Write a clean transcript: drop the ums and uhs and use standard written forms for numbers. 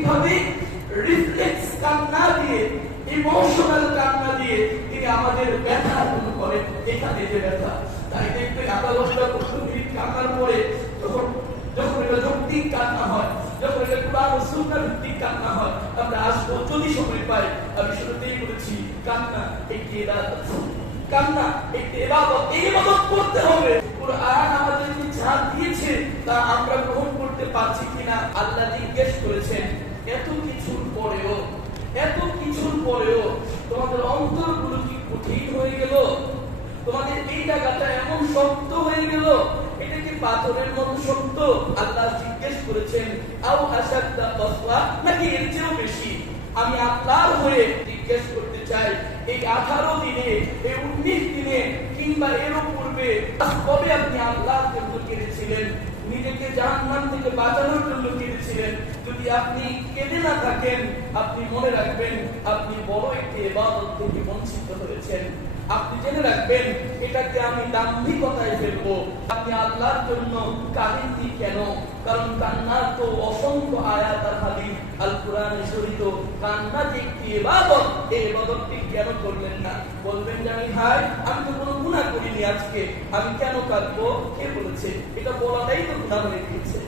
এইভাবে রিফ্লেক্স কান্না দিয়ে, ইমোশনাল কান্না দিয়ে তিনি আমাদের ব্যথা দূর করেন। এখানে যে ব্যথা, তাই দেখবেন আধা ঘন্টা 15 মিনিট কান্নার পরে যখন এটা যৌক্তিক কান্না হয়, যখন এটা কুরআন ও সুন্নাহ ভিত্তিক কান্না হয়, আমরা আসবো যদি সময় পাই। আমি শুরুতেই বলেছি কান্না একটি ইবাদত, কান্না একটি ইবাদত। এই ইবাদত করতে হবে। কুরআন আমাদেরকে যা দিয়েছে তা আমরা গ্রহণ করতে পারছি কিনা আল্লাহ জিজ্ঞেস করেছেন। এত কিছুর পরেও তোমাদের অন্তরগুলো কি কঠিন হয়ে গেল? তোমাদের এই জায়গাটা এমন শক্ত হয়ে গেল, এটা কি পাথরের মতো শক্ত? আল্লাহ জিজ্ঞেস করেছেন আও আশাদ্দা কসওয়া, নাকি এর চেয়েও বেশি? আমি আল্লাহর হয়ে জিজ্ঞেস করতে চাই, এই 18 দিনে, এই 19 দিনে কিংবা এর পূর্বে কবে আপনি আল্লাহর জন্য কেঁদেছিলেন? নিজেকে জাহান্নাম থেকে বাঁচানোর জন্য কেঁদেছিলেন? যদি আপনি কেঁদে না থাকেন, আপনি মনে রাখবেন আপনি বড় একটি ইবাদত থেকে বঞ্চিত হয়েছেন। আপনি জেনে রাখবেন এটাকে আমি দাম্ভিকতায় ফেলবো। আপনি আল্লাহর জন্য কাঁদেননি কেন? কারণ কান্নার তো অসংখ্য আয়াত আর হাদিস আল কোরআনে শরীত। কান্না যে একটি ইবাদত, এই ইবাদতটি কেন করলেন না? বলবেন জানি ভাই আমি তো কোনো গুনাহ করিনি, আজকে আমি কেন কাঁদবো? কে বলেছে? এটা বলাটাই তো গুনাহ হয়ে গিয়েছে।